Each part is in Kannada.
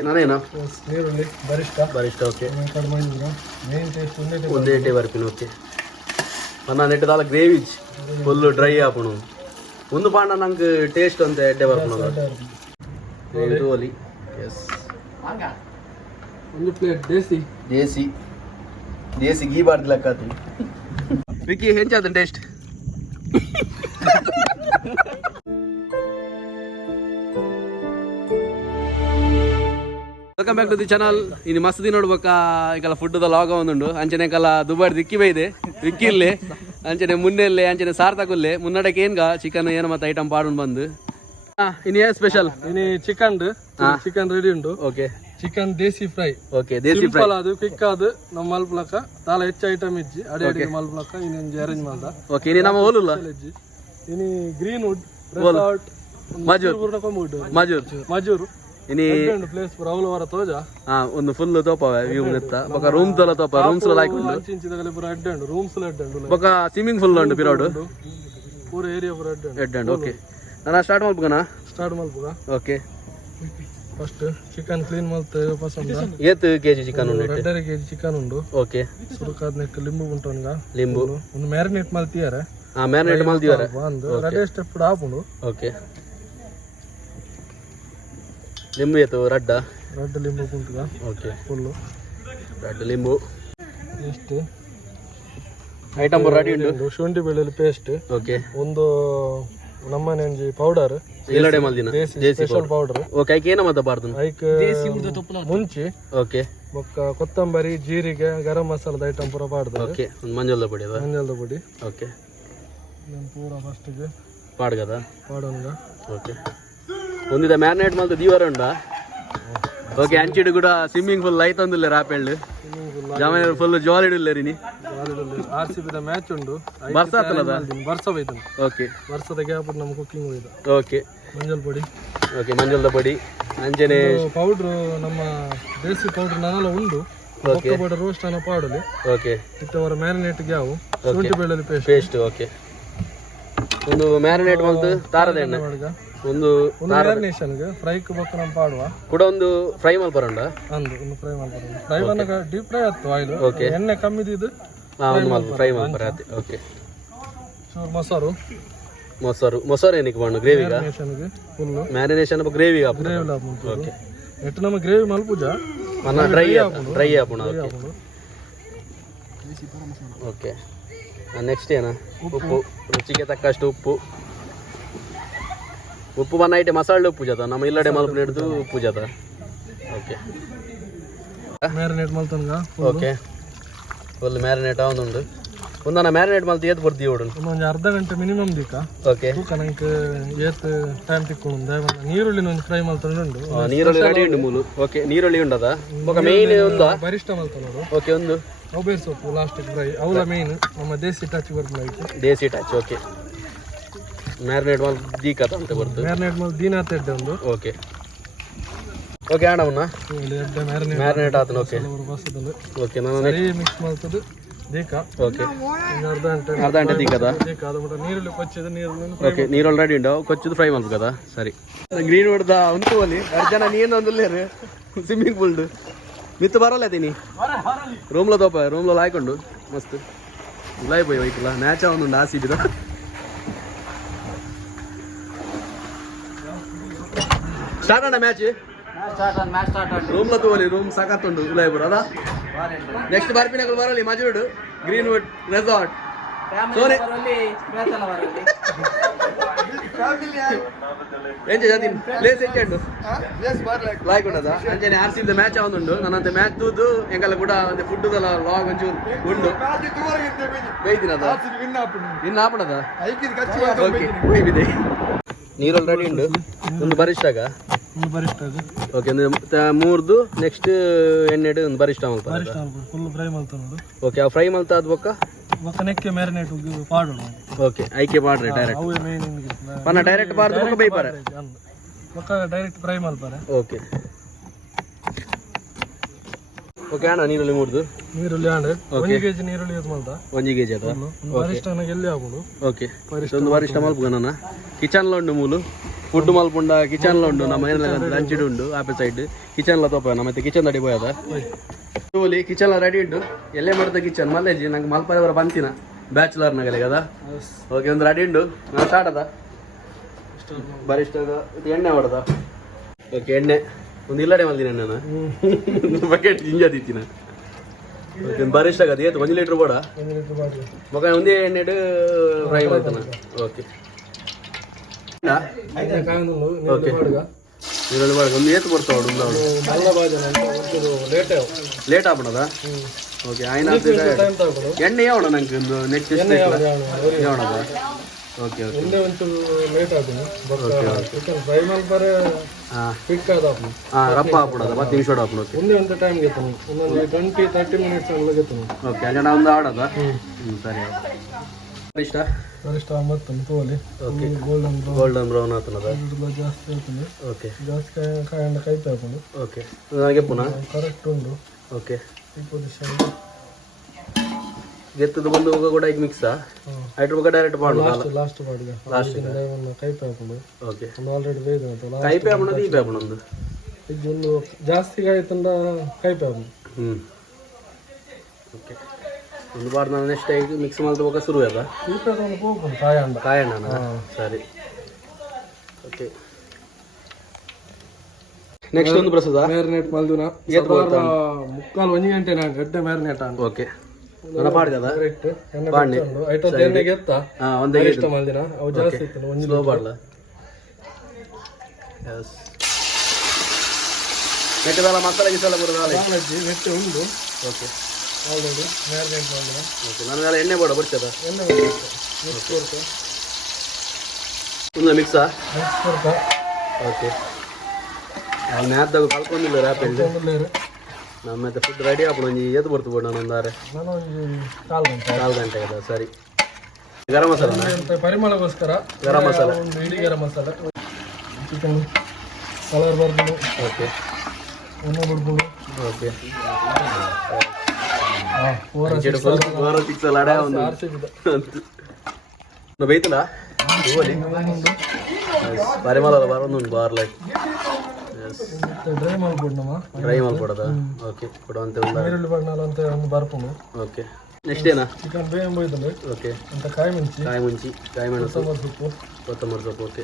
ನಾನೇನಾ ನೀರುಳ್ಳಿ ಬರಿಷ್ಠ ಬರಿಷ್ಟ ಓಕೆ ಕಡಿಮೆ ಮಾಡಿದ್ರು ಮೇನ್ ಟೇಸ್ಟ್ ಒಂದೇ ಒಂದೇ ಟೇ ಬರ್ಪಿನ ಓಕೆ ನನ್ನ ನೆಟ್ಟು ದಾಲ ಗ್ರೇವಿ ಫುಲ್ ಡ್ರೈ ಆಪುಣು ಒಂದು ಪಾಂಡ ನಂಗೆ ಟೇಸ್ಟ್ ಅಂತ ಎಡ್ಡೆ ಬರ್ಪುಣ ಇದು ಒಲಿ ಎಸ್ ಒಂದು ಪ್ಲೇಟ್ ದೇಸಿ ದೇಸಿ ದೇಸಿ ಗೀ ಬಾರ್ದು ಲೆಕ್ಕ ಆತು Vicky ಹೆಂಚಾದ taste welcome back to the channel ಇನ್ನು ಮಸ್ತಿ ನೋಡ್ಬೇಕಾ? ಈಗ ಫುಡ್ ಲಾಗ ಒಂದುಂಡು ಅಂಚನೆ ಕಲ ದುಬಾರಿ ದಿಕ್ಕಿ ಬೈದೆ ದಿಕ್ಕಿ ಇಲ್ಲಿ. ಅಂಚನೆ ಮುನ್ನೆಲ್ಲೇ ಅಂಚನೆ ಸಾರ್ಥಕಲ್ಲೇ ಮುನ್ನಡಕ್ಕೆ ಏನ್ಗ ಚಿಕನ್ ಏನು ಮತ್ತೆ ಐಟಮ್ ಪಾಡು ಬಂದು. ಇನ್ನು ಏನು ಸ್ಪೆಷಲ್ ಇನಿ ಚಿಕನ್ ಚಿಕನ್ ರೆಡಿ ಉಂಟು. Okay chicken desi fry okay desi fry ಅದು ಕ್ವಿಕ್ ಅದು. ನಮ್ಮ ಮಲ್ಪಲಕ ತಾಲ ಹೆಚ್ಚು ಐಟಮ್ ಇಜ್ಜಿ. ಅಡಿ ಅಡಿ ಮಲ್ಪಲಕ ಇನ್ನೊಂದು ಅರೇಂಜ್ ಮಾಡ್ದ. ಓಕೆ ಇನ್ನು ನಮ್ಮ ಹೋಲುಲ್ಲ? ಇಜ್ಜಿ. ಇನಿ green wood resort Majur. Majur. Majur. ಇನಿ ಪ್ಲೇಸ್ ಪೂರ ಅವರ ವರ ತೋಜ. ಹಾ ಒಂದು ಫುಲ್ ತೋಪವೆ ವ್ಯೂ ನೆತ್ತ ಬೊಕ ರೂಮ್ ದಲ ತೋಪ ರೂಮ್ಸ್ ಲಾಯ್ಕೊಂಡು ಚಿಂಚಿದಗಲೆ ಪೂರ ಅಡ್ಡೆ ಉಂಡು ರೂಮ್ಸ್ ಅಡ್ಡೆ ಉಂಡು ಬೊಕ ಸ್ವಿಮ್ಮಿಂಗ್ ಫುಲ್ ಉಂಡು ಪಿರೋಡ್ ಪೂರ ಏರಿಯಾ ಪೂರ ಅಡ್ಡೆ ಉಂಡು ಅಂಡ್ ಓಕೆ ನಾನು ಸ್ಟಾರ್ಟ್ ಮಾಡ್ಬೇಕನ ಸ್ಟಾರ್ಟ್ ಮಲ್ಪುಗ ಓಕೆ ಫಸ್ಟ್ ಚಿಕನ್ ಕ್ಲೀನ್ ಮಲ್ತ ಪಸಂದ ಏತ್ ಕೆಜಿ ಚಿಕನ್ ಉಂಡು ಎರಡರೆ ಕೆಜಿ ಚಿಕನ್ ಉಂಡು ಓಕೆ ಸುರುಕಾದ ನೆಕ್ ಲಿಂಬು ಉಂಟು ಅವನಿಗ. ಲಿಂಬು. ಒಂದು ಮ್ಯಾರಿನೇಟ್ ಮಾಡ್ತೀಯಾರೆ ಹಾ ಮ್ಯಾರಿನೇಟ್ ಮಾಡ್ತೀಯಾರೆ ಒಂದು ರೆಡೆ ಸ್ಟೆಪ್ ಆಪುಂಡು ಓಕೆ ಲಿಂಬು ಇತ್ತು ರಡ್ಡ? ರೆಡ್ ಲಿಂಬು ಕುಂಟುಗ ಓಕೆ ಫುಲ್ಲು ರಡ್ಡ ಲಿಂಬು. ಎಷ್ಟು ಐಟಮ್ ರೆಡಿ ಉಂಟು? ಶುಂಠಿ ಬೆಳ್ಳುಳ್ಳಿ ಪೇಸ್ಟ್ ಓಕೆ ಒಂದು ನಮ್ಮನೆಂಜಿ ಪೌಡರ್ ಇಲ್ಲಡೆ ಮಲ್ದಿನ? ಸ್ಪೆಷಲ್ ಪೌಡರ್ ಓಕೆ ಐಕ ಏನ ಮತ್ತೆ ಬಾರ್ದು? ಐಕ್ ಮುಂಚಿ ಓಕೆ ಬೊಕ್ಕ ಕೊತ್ತಂಬರಿ ಜೀರಿಗೆ ಗರಂ ಮಸಾಲದ ಐಟಮ್ ಪೂರ ಬಾರ್ದು. ಓಕೆ ಒಂದು ಮಂಜಲ್ದ ಪುಡಿ ಅದ? ಮಂಜಲ್ದ ಪುಡಿ. ಓಕೆ ಪೂರ ಫಸ್ಟಿಗೆ ಪಾಡ್ಗದ? ಪಾಡೋಣ ಓಕೆ ಒಂದಿದ ಮ್ಯಾರಿನೇಟ್ ಮಾಡ್ದು ದೀವರ ಉಂಡ ಓಕೆ ಅಂಚಿಡು ಕೂಡ ಸ್ವಿಮ್ಮಿಂಗ್ ಫುಲ್ ಲೈತ್ ಒಂದಿಲ್ಲ ರಾಪೆಳ್ಳು ಜಾಮ ಫುಲ್ ಜೋಲ್ ಇಡಿಲ್ಲ ರೀ ಆರ್ ಸಿ ಬಿದ ಮ್ಯಾಚ್ ಉಂಡು ಬರ್ಸ ವರ್ಷ ಬೈತನು ಓಕೆ ಬರ್ಸದ ಗ್ಯಾಪ್ ನಮ್ಮ ಕುಕಿಂಗ್ ಹೋಯ್ತು. ಓಕೆ ಮಂಜಲ್ ಪುಡಿ. ಓಕೆ ಮಂಜಲ್ದ ಪುಡಿ. ಅಂಜನೆ ಪೌಡ್ರು ನಮ್ಮ ದೇಸಿ ಪೌಡ್ರ್ ನಾನೆಲ್ಲ ಉಂಡು ಓಕೆ ರೋಸ್ಟ್ ಅನ್ನ ಪಾಡಲಿ ಓಕೆ ಇತ್ತವರ ಮ್ಯಾರಿನೇಟ್ ಗ್ಯಾವು. ಶುಂಠಿ ಬೆಳ್ಳುಳ್ಳಿ ಪೇಸ್ಟ್ ಪೇಸ್ಟ್ ಓಕೆ ಒಂದು ಮ್ಯಾರಿನೇಟ್ ಮಂತ್ ತಾರದ ಎಣ್ಣೆ. ಒಂದು ಮ್ಯಾರಿನೇಷನ್ ಮ್ಯಾರಿನೇಷನ್ಗೆ ಫ್ರೈ ಬೊಕ್ಕ ನಮ್ಮ ಪಾಡುವ. ಕೂಡ ಒಂದು ಫ್ರೈ ಮಲ್ಪರಂಡ ಅಂದು ಒಂದು ಫ್ರೈ ಮಾಡ್ತಾರೆ ಫ್ರೈ ಬಂದಾಗ ಡೀಪ್ ಫ್ರೈ ಆಯ್ತು ಆಯಿಲ್ ಓಕೆ ಎಣ್ಣೆ ಇದು ಹಾಂ ಒಂದು ಮಲ್ ಫ್ರೈ ಮಲ್ಪರ ಓಕೆ ಚೂರ್ ಮೊಸರು. ಮೊಸರು ಮೊಸರು ಏನಕ್ಕೆ ಬಣ್ಣ ಗ್ರೇವಿಗ ಮ್ಯಾರಿನೇಷನ್ ಗ್ರೇವಿ ಓಕೆ ಎಟ್ಟು ನಮ್ಮ ಗ್ರೇವಿ ಮಲ್ಪುಜ ಮನ್ನ ಡ್ರೈ ಡ್ರೈ ಆಪ್ ಓಕೆ ಓಕೆ ನೆಕ್ಸ್ಟ್ ಏನ? ಉಪ್ಪು. ರುಚಿಗೆ ತಕ್ಕಷ್ಟು ಉಪ್ಪು. ಉಪ್ಪು ಬನ್ನ ಐಟೆ ಮಸಾಲೆ ಉಪ್ಪು ಜಾತ. ನಮ್ಮ ಇಲ್ಲಡೆ ಮಲ್ಪ ನೆಡ್ದು ಉಪ್ಪು. ಜಾತ. ಓಕೆ ಮ್ಯಾರಿನೇಟ್ ಮಲ್ತನ್ಗ ಓಕೆ ಫುಲ್ ಮ್ಯಾರಿನೇಟ್ ಅವನುಂಡು ಒಂದನ ಮ್ಯಾರಿನೇಟ್ ಮಾಡಿ ಏತ್ ಬರ್ತೀವಿ ನೋಡು ಒಂದು ಅರ್ಧ ಗಂಟೆ ಮಿನಿಮಮ್ ದೀಕ ಓಕೆ ತೂಕ ನಂಗೆ ಏತ್ ಟೈಮ್ ತಿಕ್ಕೊಂಡು ನೀರುಳ್ಳಿ ಒಂದು ಫ್ರೈ ಮಾಡ್ತಾನೆ ಉಂಡು ನೀರುಳ್ಳಿ ರೆಡಿ ಉಂಡು ಮೂಲು. ಓಕೆ ನೀರುಳ್ಳಿ ಉಂಡದ ಬೊಕ ಮೇನ್ ಉಂದ ಬರಿಷ್ಠ ಮಾಡ್ತಾನೆ ಓಕೆ ಒಂದು. ಮೊಬೈಲ್ ಸೊಪ್ಪು ಲಾಸ್ಟ್ ಫ್ರೈ ಅವಳ ಮೇನ್ ನಮ್ಮ ದೇಸಿ ಟಚ್ ಬರ್ಬೇಕು ದೇಸಿ ಟಚ್ ಓಕೆ ಮ್ಯಾರಿನೇಟ್ ಮಾಡಿ ದೀಕತ ಅಂತ ಬರ್ತದೆ. ಮ್ಯಾರಿನೇಟ್ ಮಾಡಿ ದಿನ ಅಂತ ಒಂದು. ಓಕೆ ಓಕೆ ಅಣ್ಣ ಮ್ಯಾರಿನೇಟ್ ಮ್ಯಾರಿನೇಟ್ ಆತನ ಓಕೆ ಓಕೆ ನಾನು ಮಿಕ್ಸ್ ಮಾಡ್ತದೆ. ದೀಕ? ఓకే ನೀರು ಆಲ್ರೆಡಿ ಫ್ರೈ ಮಾಡ್ಬೇಕು ಸರಿ. ಗ್ರೀನ್ ಹೊಡೆದ ಉಂಟು ಅಲ್ಲಿ ಅರ್ಜನ ನೀನು ಸ್ವಿಮ್ಮಿಂಗ್ ಪೂಲ್ ಮಿತ್ತು ಬರಲ್ಲ ತಿನಿ ರೂಮ್ಲ ತೋಪ ರೂಮ್ಲ ಹಾಕೊಂಡು ಮಸ್ತ್. ಉಲಾಯ್ ಪೋಯ್ ವೈಕಲ್ಲ ಮ್ಯಾಚ್ ಒಂದು ಆಸಿ ಸ್ಟಾರ್ಟ್ ಅಣ್ಣ ಮ್ಯಾಚ್ రూమ్ లో తోలి రూమ్ సకత్తుండు ఉలాయిపూర్ అదా నెక్స్ట్ ಬರ್ಪಿನಗಳು ಬರಲಿ ಮಜೂರ್ಡ್ ಗ್ರೀನ್ ವುಡ್ ರೆಸಾರ್ಟ್ ಸೋನಿ ఏం చేయాలి ప్లేస్ ఏంటండు లైక్ ఉండదా అంటే నేను ఆర్సీ మ్యాచ్ అవుతుండు నన్నంత మ్యాచ్ తూదు ఎంకల కూడా అంటే ఫుడ్ లాగ్ కొంచెం ఉండు వెయ్యి తినదా ನಿನ್ನ ಆಪಣದ ಓಕೆ ಇದೆ ನೀರು ಆಲ್ರೆಡಿ ಉಂಡು ಒಂದು ಬರಿಷ್ಟಾಗ ಒಂದು ಬರಿಷ್ಠ ಅದು ಓಕೆ ಮೂರ್ದು ನೆಕ್ಸ್ಟ್ ಎಣ್ಣೆ ಬರಿಷ್ಠ ಮಲ್ತ ಫ್ರೈ ಓಕೆ ಫ್ರೈ ಮಲ್ತ ಬೊಕ್ಕ? ಓಕೆ ಐಕೆ ಪಾಡ್ರೆ direct direct fry okay okay ಅಣ್ಣ ನೀರುಳ್ಳಿ ಮೂರ್ದು? ನೀರುಳ್ಳಿ ಅಣ್ಣ ಒಂದು ಕೆಜಿ ನೀರುಳ್ಳಿ ಯೂಸ್ ಮಾಡ್ದ ಒಂದು ಕೆಜಿ ಅದು? ಬರಿಷ್ಠ ಎಲ್ಲಿ ಆಗ್ಬೋದು? ಓಕೆ ಒಂದು ಬರಿಷ್ಠ ಮಲ್ಪು ಕಿಚನ್ ಲೋಂಡು ಮೂಲು. ಫುಡ್ ಮಲ್ಪುಂಡ ಕಿಚನ್ ಲ ಉಂಡು ನಮ್ಮ ಮನೆಯಲ್ಲಿ ಲಂಚ್ ಉಂಡು ಆಪೆ ಸೈಡ್. ಕಿಚನ್ ಲ ತೋಪ ಮತ್ತೆ ಕಿಚನ್ ಪೋಯದ ಓಲಿ ಕಿಚನ್ ಲ ರೆಡಿ ಉಂಡು. ಎಲ್ಲೇ ಮಾಡ್ತಾ ಕಿಚನ್? ಮಲ್ಲೇಜಿ ನಂಗೆ ಮಲ್ಪದವರ ಬಂತಿನ. ಬ್ಯಾಚುಲರ್ ನಗಲೆ కదా ಓಕೆ ಒಂದು ರೆಡಿ ಉಂಡು. ನಾ ಸ್ಟಾರ್ಟ್ ಅದ. ಬರಿಷ್ಠ ಎಣ್ಣೆ ಹೊಡೆದ. ಓಕೆ ಎಣ್ಣೆ. ಒಂದು ಇಲ್ಲಡೆ ಮಲ್ದಿನ ನಾನು ಬಕೆಟ್ ಜಿಂಜ ತಿತ್ತಿನ ಓಕೆ ಬರಿಷ್ಠ ಆಗದ ಏತು ಒಂದು ಲೀಟ್ರ್ ಬೋಡ? ಮಗ ಒಂದೇ ಎಣ್ಣೆ ಫ್ರೈ ಮಾಡ್ತಾನೆ. ಓಕೆ ಕಾಂದಲು ಓಕೆ ಮಾಡುಗ ಈರುಳ್ಳಿ ಮಾಡಿ ಒಂದು ಏತು ಬರ್ತಾವ ಒಂದು ಲೇಟ್ ಆಗ್ಬಿಡದ? ಓಕೆ ಆಯ್ನ ಎಣ್ಣೆ ಯಾವಣ ನಂಗೆ ಒಂದು ನೆಕ್ಸ್ಟ್ ಎಣ್ಣೆ ಯಾವಣದ ಓಕೆ ಓಕೆ ಒಂದೇ ಒಂಚೂರು ಲೇಟ್ ಓಕೆ ಫ್ರೈ ಮಾಡ್ಬಾರೆ ಆದ ಹಾಂ ರಪ್ಪ ಹಾಕ್ಬಿಡೋದ ಮತ್ತೆ ನಿಮಿಷ ಹಾಕ್ಬಿಡು ಓಕೆ ಒಂದೇ ಒಂದು ಟೈಮ್ ಒಂದೊಂದು ಟ್ವೆಂಟಿ ತರ್ಟಿ ಮಿನಿಟ್ಸ್ ಓಕೆ ಒಂದು ಆಡೋದ ಹ್ಞೂ ಸರಿ. ಇಷ್ಟ? ಗರಿಷ್ಠ ಒಂಬತ್ತು ತೋಲಿ. ಓಕೆ ಗೋಲ್ಡನ್ ಗೋಲ್ಡನ್ ಬ್ರೌನ್ ಆತನದ? ಜಾಸ್ತಿ ಆಗ್ತದೆ ಓಕೆ ಜಾಸ್ತಿ ಕಾಯಂಡ ಕೈ ಹಾಕೊಂಡು ಓಕೆ ನನಗೆ ಪುನಃ? ಕರೆಕ್ಟ್ ಉಂಡು ಓಕೆ ಈ ಪೊಸಿಷನ್ ಗೆತ್ತದು ಬಂದು ಹೋಗೋ ಕೂಡ ಈಗ ಮಿಕ್ಸಾ ಐಟ್ರ ಬಗ್ಗೆ ಡೈರೆಕ್ಟ್ ಮಾಡೋದು ಲಾಸ್ಟ್ ಲಾಸ್ಟ್ ಮಾಡಿದ. ಒಂದು ಕೈ ಹಾಕೊಂಡು ಓಕೆ ಒಂದು ಆಲ್ರೆಡಿ ಬೇಯ್ದು ಅಂತ ಕೈ ಹಾಕೋಣದು ಈ ಪೇ ಹಾಕೋಣದು ಇದೊಂದು ಜಾಸ್ತಿ ಜಾಸ್ತಿ ತಂದ ಕೈ ಹಾಕೊಂಡು ಹ್ಞೂ ಓಕೆ ಒಂದು ಬಾರ್ ನಾನು ನೆಕ್ಸ್ಟ್ ಈಗ ಮಿಕ್ಸ್ ಮಾಡ್ಬೇಕು ಶುರು ಅಲ್ಲ ಈ ಸರಿ. ಓಕೆ ನೆಕ್ಸ್ಟ್ ಒಂದು ಪ್ರಸಾದ? ಮ್ಯಾರಿನೇಟ್ ಮಲ್ದಿನ. ಮುಕ್ಕಾಲು ಒಂದು ಗಂಟೆ ನಾನು ಗಡ್ಡೆ ಮ್ಯಾರಿನೇಟ್ ಓಕೆ ನನ್ನ ಪಾಡ್ಗದ ಎಣ್ಣೆಗೆ ಎತ್ತ? ಹಾಂ ಒಂದೇ ಇಷ್ಟ ಮಲ್ದಿನ? ಅವು ಜಾಸ್ತಿ ಇತ್ತು ಒಂದು ಸ್ಲೋ ಬಾಡ್ಲ? ಎಸ್ ನೆಟ್ಟದಲ್ಲ ಮಸಾಲೆ ಗಿಸಾಲ ಬರೋದಲ್ಲ ನಾಲಜ್ಜಿ ಮೆತ್ತೆ ಉಂಡು. ಓಕೆ ಆಲ್ರೆಡಿ ಮ್ಯಾರಿನೇಟ್ ಮಾಡಿದ ಓಕೆ ನನಗೆಲ್ಲ ಎಣ್ಣೆ ಬೇಡ ಬರ್ತದ ಎಣ್ಣೆ ಮಿಕ್ಸ್ ಕೊಡ್ತೆ ಒಂದು ಮಿಕ್ಸಾ ಮಿಕ್ಸ್ ಕೊಡ್ತ ಓಕೆ ಅವ್ನು ಮ್ಯಾತ್ದಾಗ ಕಲ್ಕೊಂಡಿಲ್ಲ ರ್ಯಾಪಿಂದ ಒಂದು ಲೇಯರ್ ನಮ್ಮ ಮತ್ತೆ ಫುಡ್ ರೆಡಿ ಆಗ್ಬಿಡು ಒಂಜಿ ಎದ್ದು ಬರ್ತು ಬಿಡು ನಾನು ಒಂದಾರೆ ನಾನು ಒಂದು ಕಾಲು ಗಂಟೆ ನಾಲ್ಕು ಗಂಟೆಗೆ ಅದ ಸರಿ ಗರಂ ಮಸಾಲನ ಅಂತ ಪರಿಮಳಗೋಸ್ಕರ ಗರಂ ಮಸಾಲ ಒಂದು ಇಡೀ ಗರಂ ಮಸಾಲೆ ಚಿಕನ್ ಕಲರ್ ಬರ್ಬೋದು ಓಕೆ ಎಣ್ಣೆ ಬಿಡ್ಬೋದು ಓಕೆ ಬೈತಲ್ಲ ಪರಿಮಳ ಬರೋದು ಬಾರ್ ಲೈಕ್ ಡ್ರೈ ನಮ್ಮ ಓಕೆ ಕೊಡುವಂತೆ ಒಂದು ಈರುಳ್ಳಿ ಬಣ್ಣಲ್ಲ ಅಂತ ಒಂದು ಓಕೆ ನೆಕ್ಸ್ಟ್ ಏನಾ? ಚಿಕನ್ ಓಕೆ ಅಂತ ಕಾಯಿ ಕಾಯಿ ಮುಂಚಿ ಕಾಯಿ ಮೆಣಸು ಟೊಮೊಟೊ ಸೊಪ್ಪು. ಕೊತ್ತಂಬರಿ ಸೊಪ್ಪು ಓಕೆ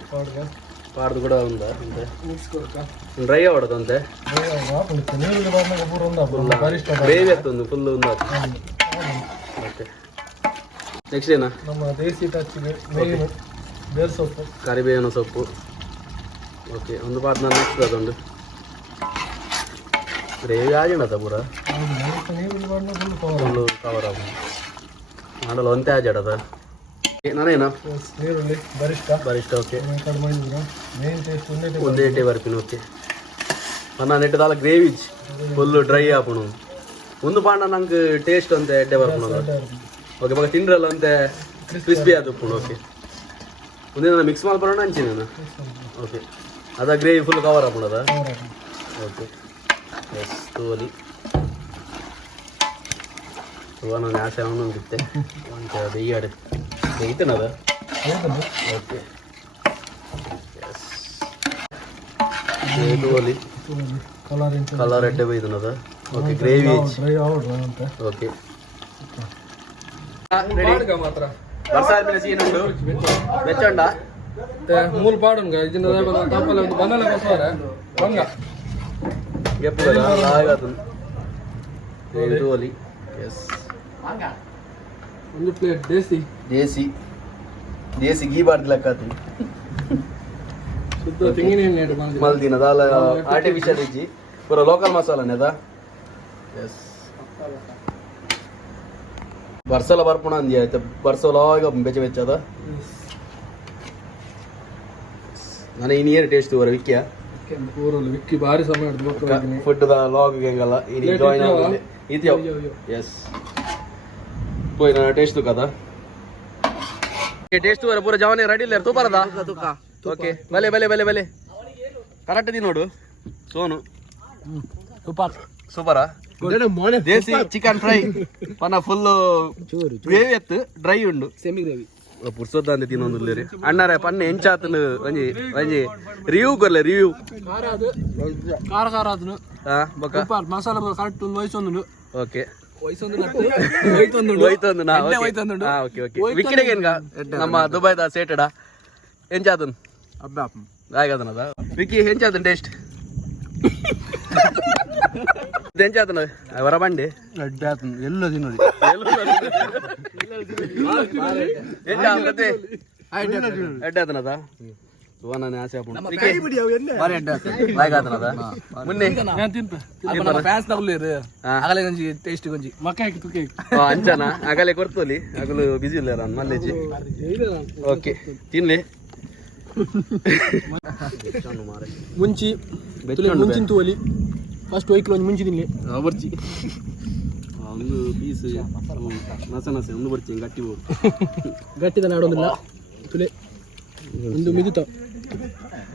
ಪಾಡ್ದು ಕೂಡ ఉందా ಪೂರ ಒಂದು ಹಾಕೊಂಡು ಗರಿಷ್ಠ ಗ್ರೇವಿ ಆಗ್ತದೆ ಫುಲ್ ಓಕೆ ನೆಕ್ಸ್ಟ್ ಏನಾ? ನಮ್ಮ ದೇಸಿ ಟಚ್ಗೆ ಬೇರೆ ಸೊಪ್ಪು. ಕರಿಬೇವಿನ ಸೊಪ್ಪು. ಓಕೆ ಒಂದು ಪಾಟ್ ನಾನು ನೆಕ್ಸ್ಟ್ ಅದೊಂದು ಗ್ರೇವಿ ಆಗಿಣದ ಪೂರ. ಫುಲ್ಲು ಕವರ್ ಆಗ ಮಾಡಲು ಒಂತೆ ಆಜಾಡದ ನಾನೇನು? ನೀರುಳ್ಳಿ ಗರಿಷ್ಠ ಬರಿಷ್ಟ ಓಕೆ ಮೇನ್ ಟೇಸ್ಟ್ ಒಂದೇ ಒಂದೇ ಟೇ ಬರ್ಪಿನ ಓಕೆ ನನ್ನ ನೆಟ್ಟದಾಲ ಗ್ರೇವಿಜ್ ಫುಲ್ ಡ್ರೈ ಆಪಣು ಒಂದು ಪಾಂಡ ನಂಗೆ ಟೇಸ್ಟ್ ಅಂತ ಎಡ್ಡೆ ಬರ್ಪಣ ಓಕೆ ಮಗ ತಿಂಡ್ರಲ್ಲ ಅಂತ ಕ್ರಿಸ್ಪಿ ಆದ ಉಪ್ಪುಣು ಓಕೆ ಒಂದೇ ನಾನು. ಮಿಕ್ಸ್ ಮಾಡ್ಬರೋಣ ಅಂಚಿನ ಓಕೆ ಅದ ಗ್ರೇವಿ ಫುಲ್ ಕವರ್ ಆಪುಣದ ಓಕೆ ಎಸ್ ತೋಲಿ ನಾನು ಆಸೆ ಅವನು ಬಿತ್ತೆ ಅಂತ. ದೆಯ್ಯಾಡೆ ದೆಯ್ತನದ ಓಕೆ ಎಸ್ ತೋಲಿ ಕಲರ್ ಎಡ್ಡೆ ಬೈದನದ? ಓಕೆ ಗ್ರೇವಿ ಓಕೆ ಮಾತ್ರ. ವರ್ಷ ಆದ್ಮೇಲೆ ಸೀನ್ ಉಂಟು ಬೆಚ್ಚಂಡ? ಮೂಲ ಪಾಡುಂಗ ಇದನ್ನ ತಪ್ಪಲ್ಲ ಒಂದು ಬನ್ನಲೆ ಬಸವರ. ಬಂಗ. ಗೆಪ್ಪದ ಆಗದು ತೋಲಿ ಎಸ್ ಒಂದು ಪ್ಲೇಟ್ ದೇಸಿ. ದೇಸಿ. ದೇಸಿ ಗೀ ಬಾರ್ದು ಲೆಕ್ಕ ಆತು ಶುದ್ಧ ತೆಂಗಿನ ಎಣ್ಣೆ ಇಟ್ಟು ಮಾಡಿದ್ರೆ ಮಲ್ದಿನ ದಾಲ ಆರ್ಟಿಫಿಷಿಯಲ್ ಇಜ್ಜಿ ಪೂರ ಲೋಕಲ್ ಮಸಾಲನೆ ಅದ? ಎಸ್ ಬರ್ಸಲ ಬರ್ಪುಣ ಅಂದಿ ಆಯ್ತು? ಬರ್ಸಲ ಈಗ ಬೆಚ್ಚ ಬೆಚ್ಚ ಅದ? ನಾನು ಇನ್ ಏನು ಟೇಸ್ಟ್ ಬರ ವಿಕ್ಕಿಯ ಊರಲ್ಲಿ ವಿಕ್ಕಿ ಭಾರಿ ಸಮಯ ಹಿಡಿದು ಮಕ್ಕಳಿಗೆ ಫುಡ್ ದ ಲಾಗ್ ಹೆಂಗಲ್ಲ. ಇನಿ Plate ಜಾಯಿನ್ ಇದ್ಯಾವ? ಆಗಿದೆ ಇದ್ಯಾವ ಎಸ್ పోయి నా టేస్ట్ కదా ಟೇಸ್ಟ್ ವರ ಪೂರ ಜವಾನಿ ರೆಡಿ ಇಲ್ಲ ತೂಪ ಅದ ಓಕೆ ಬಲೆ ಬಲೆ ಬಲೆ ಬಲೆ ಕರೆಕ್ಟ್ ದಿ ನೋಡು ಸೋನು ಸೂಪರ್ ಸೂಪರಾ desi chicken fry ಪನ full gravy ಎತ್ತು ಡ್ರೈ ಉಂಡು ಸೆಮಿ ಗ್ರೇವಿ ಪುರ್ಸೊತ್ತ ಅಂತ ತಿನ್ನೊಂದುಲ್ಲೇರಿ ಅಣ್ಣಾರೆ ಪನ್ನೆ ಎಂಚಾತನು ಒಂಜಿ ಒಂಜಿ ರಿವ್ಯೂ ಕೊರ್ಲೆ ರಿವ್ಯೂ ಖಾರ ಅದು ಖಾರ ಖಾರ ಅದನ್ನು ಹಾ ಬೊಕ್ಕ ಉಪ್ಪ ಮಸಾಲೆ ಕರೆಕ್ಟ್ ಒಂದು ವಯಸ್ಸೊಂದು ಓಕೆ ವಯಸ್ಸೊಂದು ಹೋಯ್ತೊಂದು ಹೋಯ್ತೊಂದು ನಾ ಎಣ್ಣೆ ಹೋಯ್ತೊಂದುಂಡು. ಹಾ ಓಕೆ ಓಕೆ ವಿಕ್ಕಿಡೆಗೇನ್ಗ ನಮ್ಮ ದುಬೈದ ಸೇಟಡ ಎಂಚಾತನ್ ಅಬ್ಬಾ ಆಯ್ಗದನದ ವಿಕ್ಕಿ ಎಂಚಾತನ್ ಟೇಸ್ಟ್ ಎಂಚಾತನ ಹೊರ ಬಂಡಿ ಅಡ್ಡ ಎಲ್ಲ ತಿನ್ನೋದು ಎಂಚಾತನತೆ ಎಡ್ಡಾತನದ ಸುವರ್ಣನೆ ಆಸೆ. ಆಗಲೇ ಗಂಜಿ ಟೇಸ್ಟ್ ಆಗಲೇ ಕೊಡ್ತೋಲಿ ಆಗಲು ಬಿಸಿ ಇಲ್ಲ ನಾನು ಮಲ್ಲೇಜಿ. ಓಕೆ ತಿನ್ಲಿ. ಮುಂಚಿ ಮುಂಚಿನ ತೂವಲಿ. ಫಸ್ಟ್ ಒಯ್ಕಲು ಒಂದು ಮುಂಚಿ ತಿನ್ಲಿ. ಬರ್ಚಿ. ಒಂದು ಪೀಸ್ ನಸ ನಸೆ ಒಂದು ಬರ್ಚಿ ಗಟ್ಟಿ ಹೋಗಿ ಗಟ್ಟಿದ ನಾಡೋದಿಲ್ಲ. ತುಲೆ. ಒಂದು ಮಿದುತ.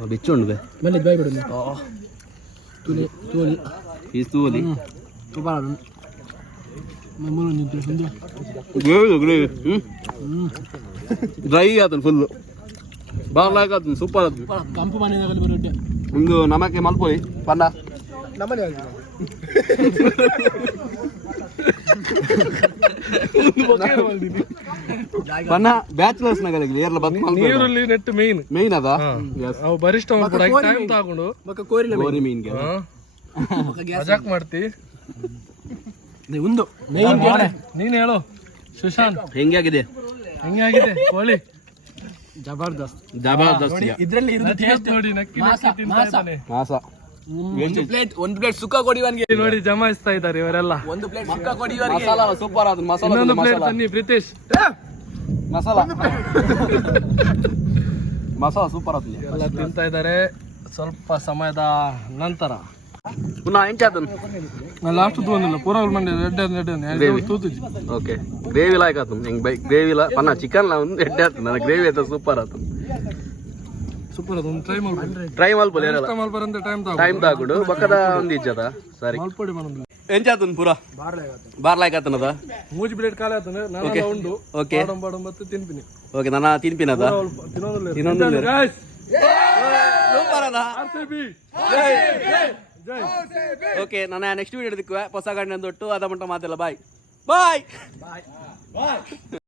ಬೆಚ್ಚೊಂಡು ಬೇ ಮೇಲೆ ಬಾಯ್ ಬಿಡೋದು ತುಲೆ ತೋಲಿ ಪೀಸ್ ತೂವಲಿ ತುಬಾರ ಮಮ್ಮೂರು ನಿಂತು ಒಂದು ಗ್ರೇವಿ ಗ್ರೇವಿ ಹ್ಞೂ ಹ್ಞೂ ಡ್ರೈ ಆತನ ಫುಲ್ಲು ಬಾರ್ಲಾಗ ಆತನ ಸೂಪರ್ ಆತನ ಕಂಪು ಮನೆಯಾಗಲಿ ಬರೋಟ್ಟೆ ಒಂದು ಪನ್ನ ಬ್ಯಾಚುಲರ್ಸ್ ನಗರ ಏರ್ಲ ಬಂದು ನೀರಲ್ಲಿ ನೆಟ್ಟು ಮೇಯ್ನ್ ಮೇನ್ ಅದ? ಅವು ಬರಿಷ್ಠ ಟೈಮ್ ತಗೊಂಡು. ಕೋರಿ ಮೀನ್ಗೆ. ಮಜಾಕ್ ಮಾಡ್ತಿ. ಒಂದು ಮೇಯ್ನ್ ನೀನ್ ಹೇಳು. ಸುಶಾಂತ್. ಹೆಂಗೆ ಆಗಿದೆ ಹೆಂಗೆ ಆಗಿದೆ ಕೋಳಿ. ಜಬರ್ದಸ್ತ್. ಜಬರ್ದಸ್ತ್ ಇದ್ರಲ್ಲಿ ಟೇಸ್ಟ್ ನೋಡಿ ನಕ್ಕಿ ಮಾಸ ಮಾಸ. ಒಂದು ಪ್ಲೇಟ್ ಒಂದು ಪ್ಲೇಟ್ ಸುಕ್ಕ ಕೊಡಿ ಅವನಿಗೆ ನೋಡಿ ಜಮಾಯಿಸ್ತಾ ಇದ್ದಾರೆ ಇವರೆಲ್ಲ. ಒಂದು ಪ್ಲೇಟ್ ಸುಕ್ಕ ಕೊಡಿ ಮಸಾಲ ಸೂಪರ್ ಅದು ಮಸಾಲ ಇನ್ನೊಂದು ಪ್ಲೇಟ್ ಮಸಾಲ. ತನ್ನಿ ಪ್ರೀತೇಶ್. ಮಸಾಲ. ಮಸಾಲ ಸೂಪರ್ ಅದು. ಎಲ್ಲ ತಿಂತಾ ಇದ್ದಾರೆ. ಸ್ವಲ್ಪ ಸಮಯದ ನಂತರ. ಪುನಃ ಎಂಚಾತನ್ ಲಾಸ್ಟ್ ತಗೊಂಡಿಲ್ಲ ಪೂರ ಮಂಡ್ಯ ರೆಡ್ ರೆಡ್ ತೂತಿಜಿ ಓಕೆ ಗ್ರೇವಿ. ಲಾಯ್ಕ್ ಆತು ಹೆಂಗ್ ಬೈ ಗ್ರೇವಿ ಲ ಪನ್ನ ಚಿಕನ್ ಲ ಒಂದು ಎಡ್ಡೆ ಆತು. ನನಗೆ ಗ್ರೇವಿ ಆಯ್ತು ಸೂಪರ್ ಆತು. ಸೂಪರ್ ಅದು ಟ್ರೈ ಮಾಡ್ಬೋದು ಟ್ರೈ ಮಲ್ಪೊಲಿ ಏರಲ್ಲ ಟೈಮ್ ಬರಂತ ಟೈಮ್ ತಗೋ ಟೈಮ್ ತಾಗುಡು ಬಕ್ಕದ ಒಂದು ಇಜ್ಜದ ಸರಿ. ಮಲ್ಪೊಡಿ ಮಾಡೋದು ಎಂಚಾತನ್ ಪೂರ? ಬಾರ್ ಲಾಯ್ಕ್ ಆತನದ ಮೂಜಿ ಬ್ಲೇಡ್ ಕಾಲ ಆತನ? ನಾನು ಉಂಡು. ಓಕೆ ಬಾಡಂ ಬಾಡಂ ಬತ್ತು ತಿನ್ಪಿನಿ. ಓಕೆ ನಾನು ತಿನ್ಪಿನದ ಇನ್ನೊಂದು ಗೈಸ್ ಸೂಪರ್ ಅದ? ಆರ್ಸಿಬಿ ಓಕೆ ನಾನು ನೆಕ್ಸ್ಟ್ ವೀಡಿಯೋ ಹಿಡಿದಿಕ್ಕುವೆ ಹೊಸ ಗಂಡ ತೊಟ್ಟು ಅದ ಮಟ್ಟ ಬಾಯ್ ಬಾಯ್ ಬಾಯ್ ಬಾಯ್